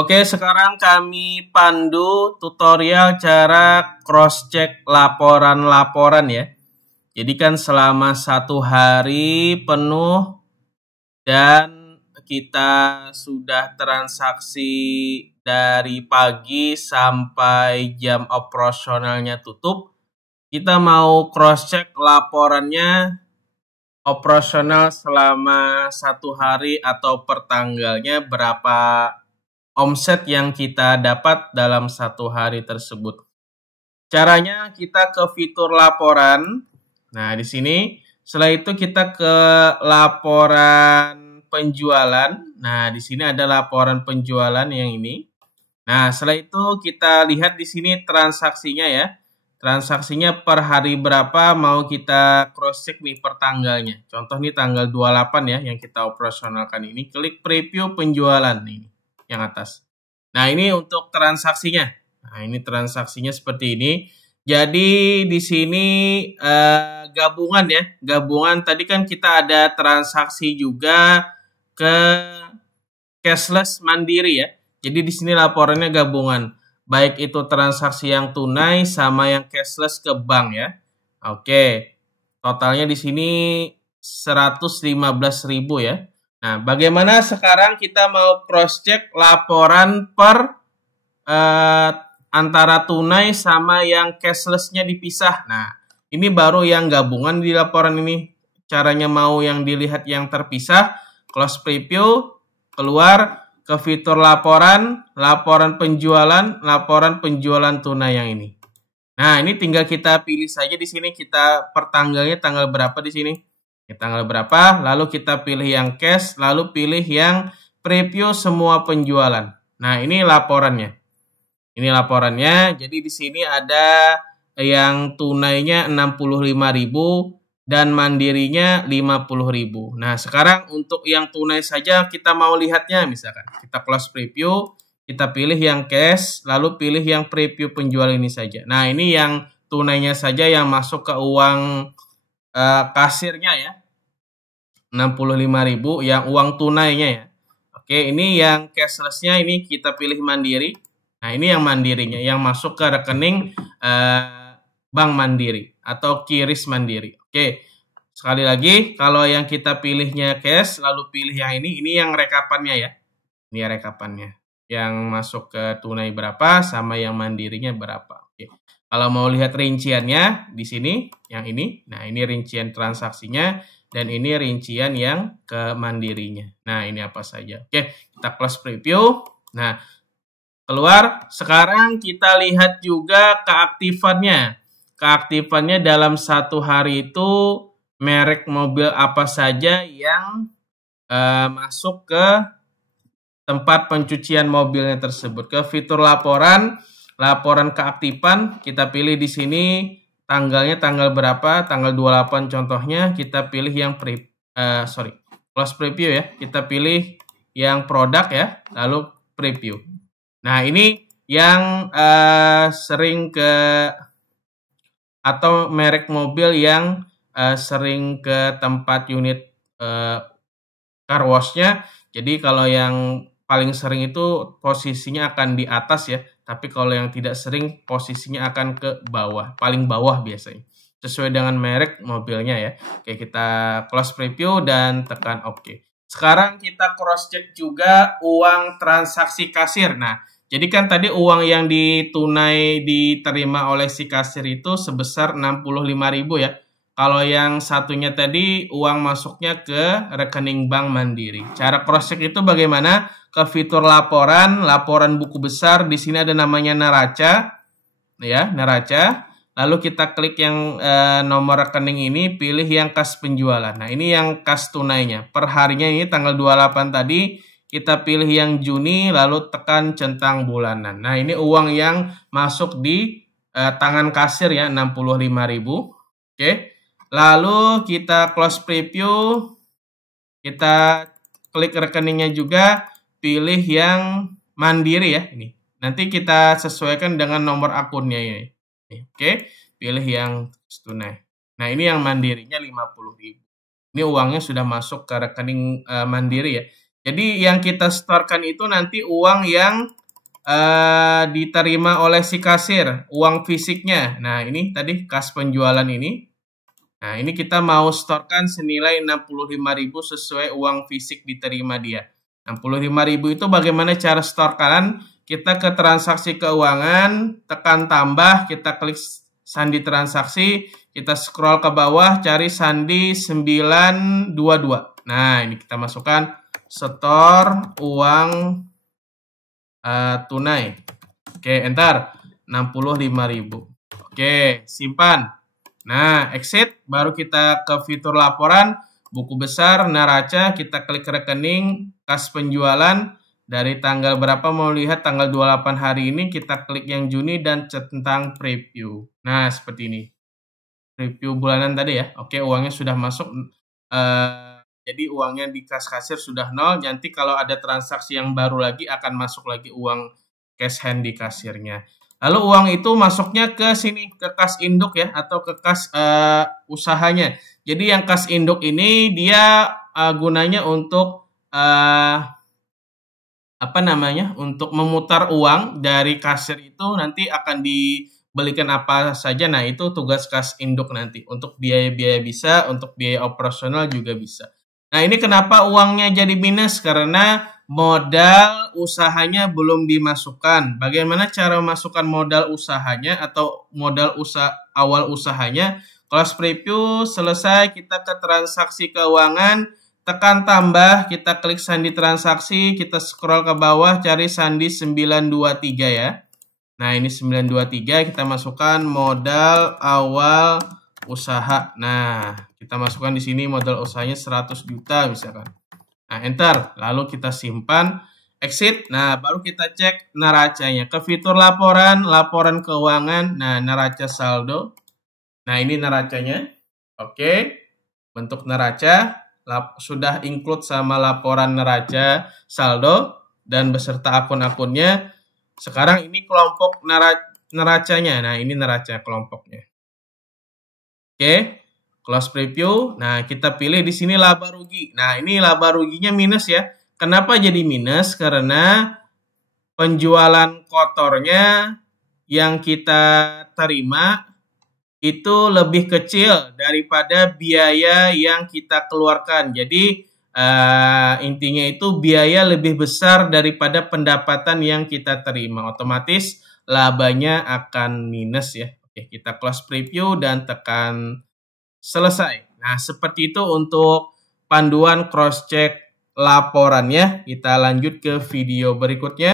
Oke, sekarang kami pandu tutorial cara cross-check laporan-laporan ya. Jadi kan selama 1 hari penuh dan kita sudah transaksi dari pagi sampai jam operasionalnya tutup. Kita mau cross-check laporannya operasional selama 1 hari atau per tanggalnya berapa omset yang kita dapat dalam 1 hari tersebut. Caranya kita ke fitur laporan. Nah, di sini setelah itu kita ke laporan penjualan. Nah, di sini ada laporan penjualan yang ini. Nah, setelah itu kita lihat di sini transaksinya ya. Transaksinya per hari berapa mau kita cross check nih per tanggalnya. Contoh nih tanggal 28 ya yang kita operasionalkan ini. Klik preview penjualan nih yang atas. Nah, ini untuk transaksinya. Nah, ini transaksinya seperti ini. Jadi di sini gabungan ya. Gabungan tadi kan kita ada transaksi juga ke cashless mandiri ya. Jadi di sini laporannya gabungan. Baik itu transaksi yang tunai sama yang cashless ke bank ya. Oke. Totalnya di sini 115.000 ya. Nah, bagaimana sekarang kita mau cross check laporan per antara tunai sama yang cashless-nya dipisah. Nah, ini baru yang gabungan di laporan ini. Caranya mau yang dilihat yang terpisah, close preview, keluar ke fitur laporan, laporan penjualan tunai yang ini. Nah, ini tinggal kita pilih saja di sini kita per tanggalnya tanggal berapa di sini. Tanggal berapa, lalu kita pilih yang cash, lalu pilih yang preview semua penjualan. Nah, ini laporannya. Ini laporannya. Jadi di sini ada yang tunainya 65.000 dan mandirinya 50.000. Nah, sekarang untuk yang tunai saja kita mau lihatnya misalkan. Kita close preview, kita pilih yang cash, lalu pilih yang preview penjualan ini saja. Nah, ini yang tunainya saja yang masuk ke uang kasirnya ya. 65.000 yang uang tunainya ya. Oke, ini yang cashless-nya ini kita pilih mandiri. Nah, ini yang mandirinya yang masuk ke rekening Bank Mandiri atau QRIS Mandiri. Oke. Sekali lagi, kalau yang kita pilihnya cash lalu pilih yang ini yang rekapannya ya. Ini rekapannya. Yang masuk ke tunai berapa sama yang mandirinya berapa. Oke. Kalau mau lihat rinciannya di sini yang ini. Nah, ini rincian transaksinya dan ini rincian yang ke mandirinya. Nah, ini apa saja. Oke, kita close preview. Nah, keluar. Sekarang kita lihat juga keaktifannya. Keaktifannya dalam 1 hari itu merek mobil apa saja yang masuk ke tempat pencucian mobilnya tersebut. Ke fitur laporan, laporan keaktifan, kita pilih di sini tanggalnya tanggal berapa, tanggal 28 contohnya, kita pilih yang close preview ya. Kita pilih yang produk ya, lalu preview. Nah, ini yang sering ke atau merek mobil yang sering ke tempat unit car wash-nya. Jadi kalau yang paling sering itu posisinya akan di atas ya. Tapi kalau yang tidak sering posisinya akan ke bawah. Paling bawah biasanya. Sesuai dengan merek mobilnya ya. Oke, kita close preview dan tekan OK. Sekarang kita cross check juga uang transaksi kasir. Nah, jadi kan tadi uang yang ditunai diterima oleh si kasir itu sebesar 65.000 ya. Kalau yang satunya tadi uang masuknya ke rekening Bank Mandiri. Cara cross check itu bagaimana? Ke fitur laporan, laporan buku besar. Di sini ada namanya neraca, ya neraca. Lalu kita klik yang nomor rekening ini, pilih yang kas penjualan. Nah, ini yang kas tunainya. Per harinya ini tanggal 28 tadi. Kita pilih yang Juni, lalu tekan centang bulanan. Nah, ini uang yang masuk di tangan kasir ya, 65.000. Oke. Lalu kita close preview. Kita klik rekeningnya juga, pilih yang mandiri ya. Ini. Nanti kita sesuaikan dengan nomor akunnya ini. Oke. Pilih yang tunai. Nah, ini yang mandirinya 50.000. Ini uangnya sudah masuk ke rekening mandiri ya. Jadi yang kita setorkan itu nanti uang yang diterima oleh si kasir, uang fisiknya. Nah, ini tadi kas penjualan ini. Nah, ini kita mau setorkan senilai 65.000 sesuai uang fisik diterima dia. 65.000 itu bagaimana cara setorkan? Kita ke transaksi keuangan, tekan tambah, kita klik sandi transaksi, kita scroll ke bawah, cari sandi 922. Nah, ini kita masukkan setor uang tunai. Oke, enter. 65.000. Oke, simpan. Nah, exit, baru kita ke fitur laporan, buku besar, neraca, kita klik rekening, kas penjualan, dari tanggal berapa mau lihat tanggal 28 hari ini, kita klik yang Juni dan centang preview. Nah, seperti ini. Preview bulanan tadi ya. Oke, uangnya sudah masuk. Jadi uangnya di kas kasir sudah 0, nanti kalau ada transaksi yang baru lagi akan masuk lagi uang cash hand di kasirnya. Lalu uang itu masuknya ke sini, ke kas induk ya, atau ke kas usahanya. Jadi yang kas induk ini dia gunanya untuk untuk memutar uang dari kasir itu nanti akan dibelikan apa saja. Nah, itu tugas kas induk nanti. Untuk biaya-biaya bisa, untuk biaya operasional juga bisa. Nah, ini kenapa uangnya jadi minus? Karena modal usahanya belum dimasukkan. Bagaimana cara memasukkan modal usahanya atau modal awal usahanya? Close preview, selesai, kita ke transaksi keuangan, tekan tambah, kita klik sandi transaksi, kita scroll ke bawah, cari sandi 923 ya. Nah, ini 923, kita masukkan modal awal usaha. Nah, kita masukkan di sini modal usahanya 100 juta misalkan. Nah, enter. Lalu kita simpan, exit. Nah, baru kita cek neracanya. Ke fitur laporan, laporan keuangan. Nah, neraca saldo. Nah, ini neracanya. Oke. Bentuk neraca sudah include sama laporan neraca saldo dan beserta akun-akunnya. Sekarang ini kelompok neracanya. Nah, ini neraca kelompoknya. Oke. Close preview. Nah, kita pilih di sini laba rugi. Nah, ini laba ruginya minus ya. Kenapa jadi minus? Karena penjualan kotornya yang kita terima itu lebih kecil daripada biaya yang kita keluarkan. Jadi, intinya itu biaya lebih besar daripada pendapatan yang kita terima. Otomatis labanya akan minus ya. Oke, kita close preview dan tekan selesai. Nah, seperti itu untuk panduan cross-check laporannya. Kita lanjut ke video berikutnya.